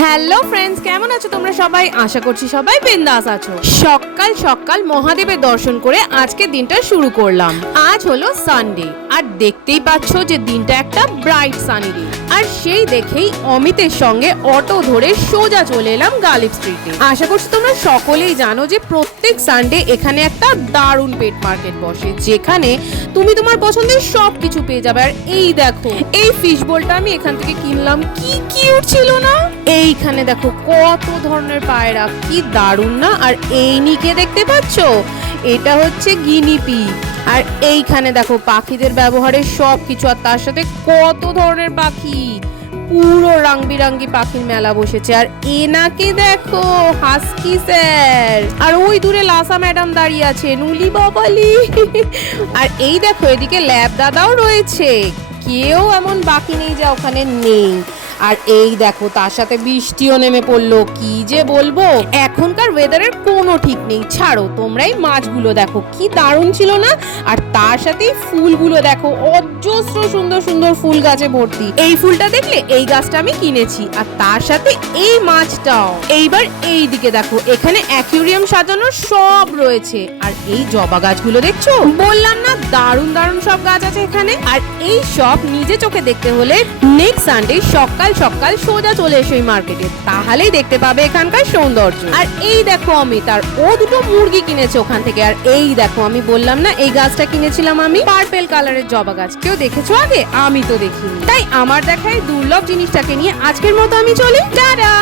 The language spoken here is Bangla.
হ্যালো ফ্রেন্ডস, কেমন আছো তোমরা সবাই? আশা করছি সবাই বিন্দাস আছো। সকাল সকাল মহাদেবের দর্শন করে আজকে দিনটা শুরু করলাম। আজ হলো সানডে, আর দেখতেই পাচ্ছ যে দিনটা একটা ব্রাইট সানি ডে। আর সেই দেখেই অমিতের সঙ্গে অটো ধরে সোজা চলে এলাম গালিব স্ট্রিটে। আশা করছি তোমরা সকলেই জানো যে প্রত্যেক সানডে এখানে একটা দারুণ পেট মার্কেট বসে, যেখানে তুমি তোমার পছন্দের সব কিছু পেয়ে যাবে। আর এই দেখো, এই ফিশ বোলটা আমি এখান থেকে কিনলাম, কি কিউট ছিল না? এইখানে দেখো কত ধরনের পায়রা, কি দারুণ না? আর এই নিকে দেখতে পাচ্ছ, এটা হচ্ছে গিনিপি। আর এইখানে দেখো পাখিদের ব্যবহারের সব কিছু, আর তার সাথে কত ধরনের পাখি, পুরো রং বিরঙ্গি পাখির মেলা বসেছে। আর এনাকে দেখো, হাস্কি স্যার। আর ওই দূরে লাসা ম্যাডাম দাঁড়িয়ে আছে, নুলি বাবালি। আর এই দেখো এদিকে ল্যাব দাদাও রয়েছে, কেউ এমন বাকি নেই যা ওখানে নেই। আর এই দেখো তার সাথে বৃষ্টিও নেমে পড়লো, কি যে বলবো, এখনকার ওয়েদারের কোনো ঠিক নেই। ছাড়ো, তোমরাই মাছগুলো দেখো কি দারুণ ছিল না? আর তার সাথে ফুলগুলো দেখো, অজস্র সুন্দর সুন্দর ফুল গাছে ভর্তি। এই ফুলটা দেখলে এই গাছটা আমি কিনেছি, আর তার সাথে এই মাছটাও। এইবার এই দিকে দেখো, এখানে অ্যাকুয়ারিয়াম সাজানো সব রয়েছে। আর এই জবা গাছগুলো দেখছো, বললাম না দারুণ দারুণ সব গাছ আছে এখানে। আর এই সব নিজে চোখে দেখতে হলে নেক্সট সানডে সকাল সকাল সোজা চলে এসো এই মার্কেটে, তাহলেই দেখতে পাবে এখানকার সৌন্দর্য। আর এই দেখো অমিত, আর ও দুটো মুরগি কিনেছে ওখান থেকে। আর এই দেখো, আমি বললাম না এই গাছটা কিনেছিলাম আমি, পার্পল কালারের জবা গাছ। কেউ দেখেছো আগে? আমি তো দেখিনি। তাই আমার দেখায় দুর্লভ জিনিসটাকে নিয়ে আজকের মতো আমি চলি। টাটা।